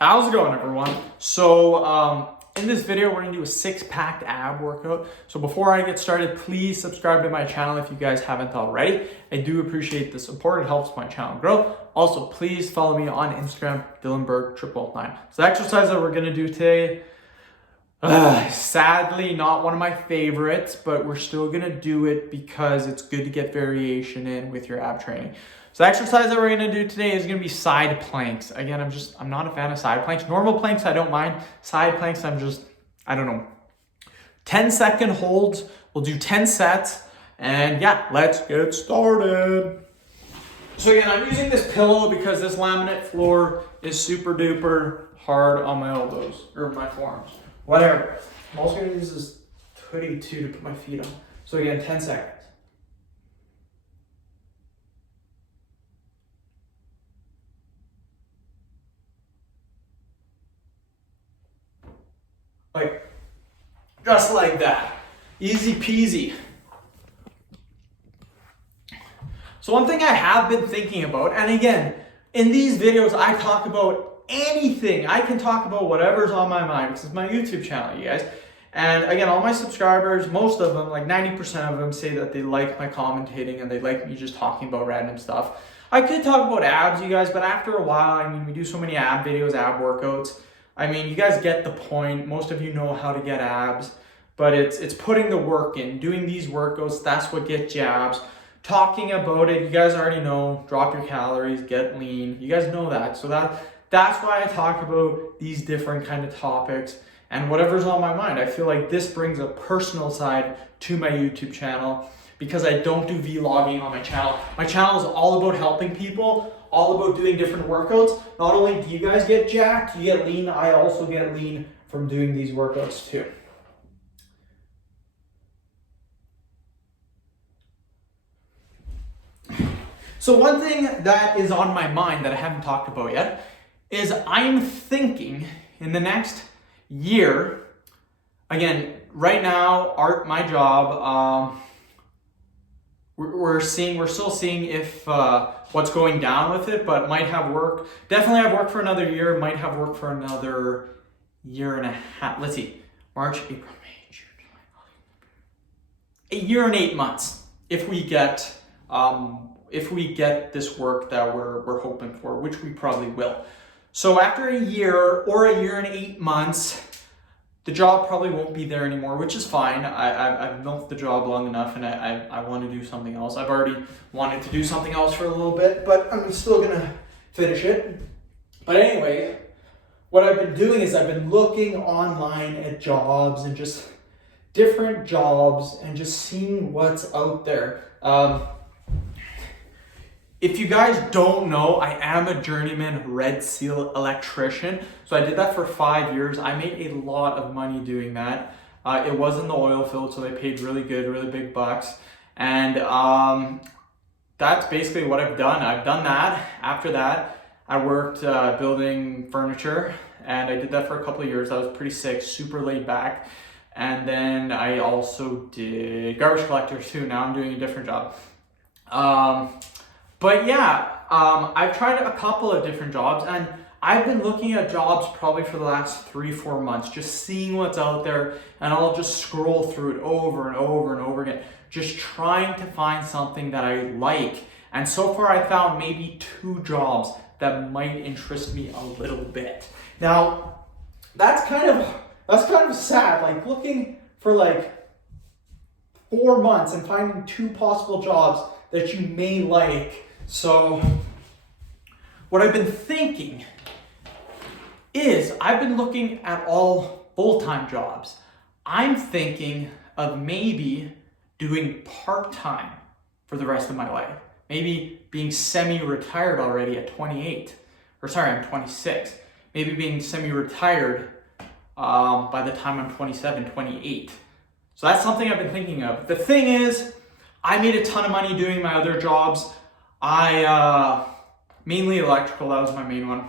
How's it going, everyone? So in this video, we're gonna do a six-pack ab workout. So before I get started, please subscribe to my channel if you guys haven't already. I do appreciate the support. It helps my channel grow. Also, please follow me on Instagram, DylanBerg999. So the exercise that we're gonna do today, sadly not one of my favorites, but we're still gonna do it because it's good to get variation in with your ab training. So the exercise that we're gonna do today is gonna be side planks. Again, I'm not a fan of side planks. Normal planks, I don't mind. Side planks, I don't know. 10-second holds, we'll do 10 sets, and yeah, let's get started. So again, I'm using this pillow because this laminate floor is super duper hard on my elbows, or my forearms, whatever. I'm also gonna use this hoodie too to put my feet on. So again, 10 seconds. Like, just like that. Easy peasy. So one thing I have been thinking about, and again, in these videos, I talk about anything. I can talk about whatever's on my mind. This is my YouTube channel, you guys. And again, all my subscribers, most of them, like 90% of them, say that they like my commentating and they like me just talking about random stuff. I could talk about abs, you guys, but after a while, I mean, we do so many ab videos, ab workouts. I mean, you guys get the point. Most of you know how to get abs, but it's putting the work in, doing these workouts. That's what gets you abs. Talking about it, you guys already know, drop your calories, get lean. You guys know that. So that's why I talk about these different kind of topics and whatever's on my mind. I feel like this brings a personal side to my YouTube channel because I don't do vlogging on my channel. My channel is all about helping people, all about doing different workouts. Not only do you guys get jacked, you get lean, I also get lean from doing these workouts too. So one thing that is on my mind that I haven't talked about yet is I'm thinking in the next year, again, right now, my job, we're still seeing if what's going down with it, but might have work. Definitely have work for another year, might have work for another year and a half. Let's see, March, April, May, June, July, a year and 8 months if we get this work that we're hoping for, which we probably will. So after a year or a year and 8 months, the job probably won't be there anymore, which is fine. I've milked the job long enough and I want to do something else. I've already wanted to do something else for a little bit, but I'm still gonna finish it. But anyway, what I've been doing is I've been looking online at jobs and just different jobs and just seeing what's out there. If you guys don't know, I am a journeyman Red Seal electrician. So I did that for 5 years. I made a lot of money doing that. It was in the oil field, so they paid really good, really big bucks. And that's basically what I've done. I've done that. After that, I worked building furniture, and I did that for a couple of years. That was pretty sick, super laid back. And then I also did garbage collectors too. Now I'm doing a different job. But yeah, I've tried a couple of different jobs and I've been looking at jobs probably for the last 3-4 months, just seeing what's out there, and I'll just scroll through it over and over and over again, just trying to find something that I like. And so far I found maybe 2 jobs that might interest me a little bit. Now, that's kind of sad, like looking for like 4 months and finding 2 possible jobs that you may like. So what I've been thinking is I've been looking at all full-time jobs. I'm thinking of maybe doing part-time for the rest of my life. Maybe being semi-retired already at 28. Or sorry, I'm 26. Maybe being semi-retired by the time I'm 27, 28. So that's something I've been thinking of. The thing is, I made a ton of money doing my other jobs. Mainly electrical, that was my main one.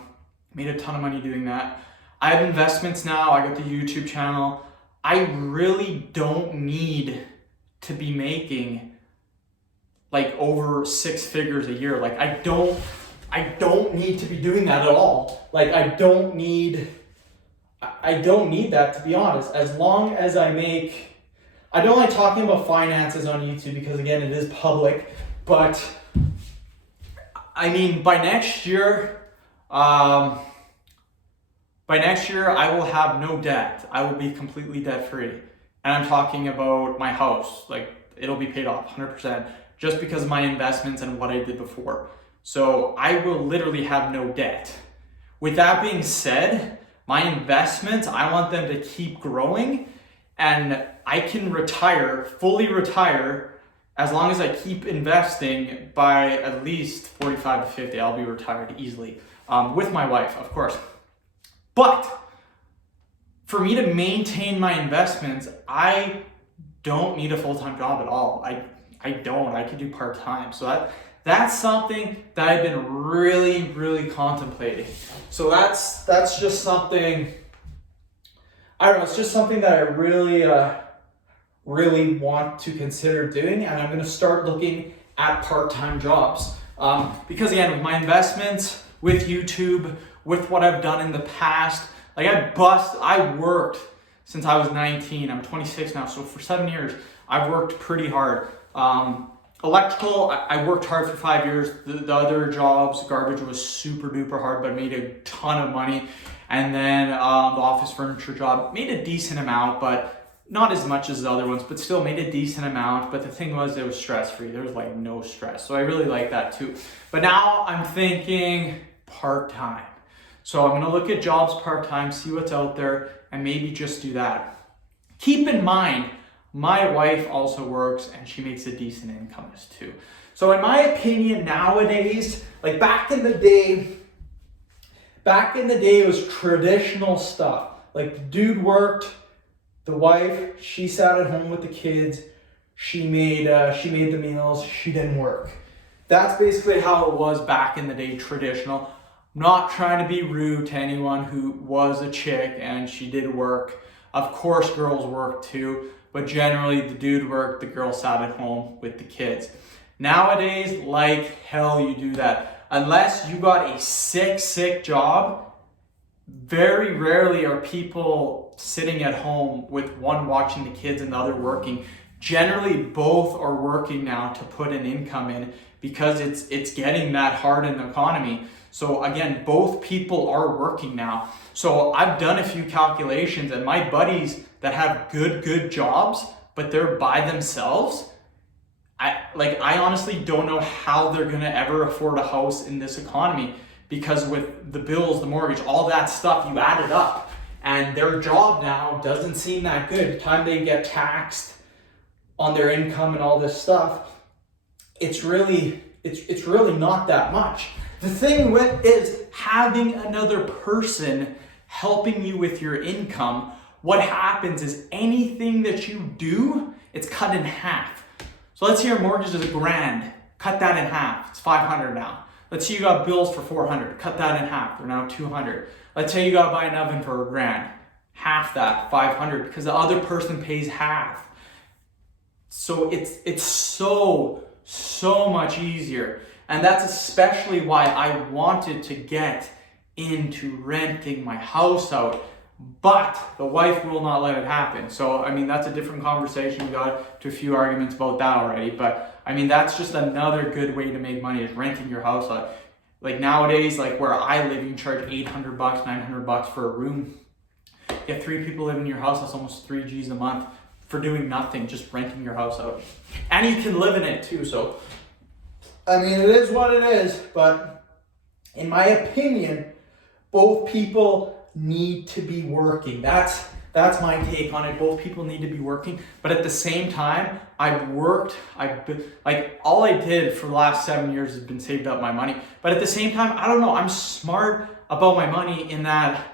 Made a ton of money doing that. I have investments now, I got the YouTube channel. I really don't need to be making like over 6 figures a year. Like I don't I don't need to be doing that at all. Like, I don't need that, to be honest. As long as I don't like talking about finances on YouTube because, again, it is public, but I mean, by next year, I will have no debt. I will be completely debt free. And I'm talking about my house. Like, it'll be paid off 100% just because of my investments and what I did before. So I will literally have no debt. With that being said, my investments, I want them to keep growing, and I can fully retire, as long as I keep investing. By at least 45 to 50, I'll be retired easily, with my wife, of course. But for me to maintain my investments, I don't need a full-time job at all. I don't. I could do part-time. So that's something that I've been really, really contemplating. So that's just something, I don't know, it's just something that I really, really want to consider doing, and I'm going to start looking at part-time jobs. Because again, with my investments, with YouTube, with what I've done in the past, like I worked since I was 19. I'm 26 now, so for 7 years, I've worked pretty hard. Electrical, I worked hard for 5 years. The other jobs, garbage, was super duper hard, but made a ton of money. And then the office furniture job made a decent amount, but not as much as the other ones, but still made a decent amount. But the thing was, it was stress-free. There was like no stress. So I really like that too. But now I'm thinking part-time. So I'm gonna look at jobs part-time, see what's out there, and maybe just do that. Keep in mind, my wife also works and she makes a decent income too. So in my opinion, nowadays, like back in the day, it was traditional stuff. Like, the dude worked, the wife, she sat at home with the kids, she made the meals, she didn't work. That's basically how it was back in the day, traditional. Not trying to be rude to anyone who was a chick and she did work. Of course, girls work too, but generally the dude worked, the girl sat at home with the kids. Nowadays, like hell, you do that. Unless you got a sick job, very rarely are people sitting at home with one watching the kids and the other working. Generally, both are working now to put an income in, because it's getting that hard in the economy. So again, both people are working now. So I've done a few calculations, and my buddies that have good jobs, but they're by themselves, I honestly don't know how they're gonna ever afford a house in this economy, because with the bills, the mortgage, all that stuff, you add it up, and their job now doesn't seem that good. The time they get taxed on their income and all this stuff, it's really not that much. The thing is having another person helping you with your income. What happens is anything that you do, it's cut in half. So let's say your mortgage is $1,000, cut that in half, it's $500 now. Let's say you got bills for $400, cut that in half, they're now $200. Let's say you gotta buy an oven for $1,000, half that, $500, because the other person pays half. So it's so much easier. And that's especially why I wanted to get into renting my house out, but the wife will not let it happen. So, I mean, that's a different conversation. We got to a few arguments about that already, but I mean, that's just another good way to make money, is renting your house out. Like nowadays, like where I live, you can charge $800, $900 for a room. Get 3 people living in your house, that's almost 3 G's a month for doing nothing, just renting your house out. And you can live in it too, so I mean, it is what it is, but in my opinion, both people need to be working. That's my take on it. Both people need to be working, but at the same time, all I did for the last 7 years has been saved up my money. But at the same time, I don't know, I'm smart about my money in that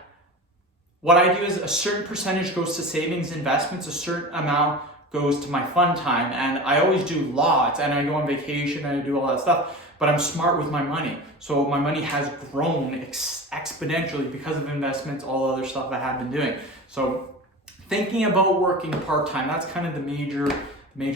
what I do is a certain percentage goes to savings, investments, a certain amount goes to my fun time, and I always do lots, and I go on vacation and I do all that stuff, but I'm smart with my money. So my money has grown exponentially because of investments, all the other stuff I have been doing. So thinking about working part-time, that's kind of the major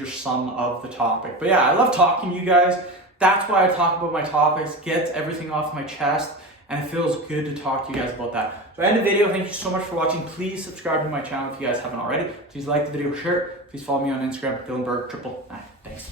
sum of the topic. But yeah, I love talking to you guys. That's why I talk about my topics, gets everything off my chest, and it feels good to talk to you guys about that. So I end the video. Thank you so much for watching. Please subscribe to my channel if you guys haven't already. Please like the video, share it. Please follow me on Instagram, Dylanberg999. Thanks.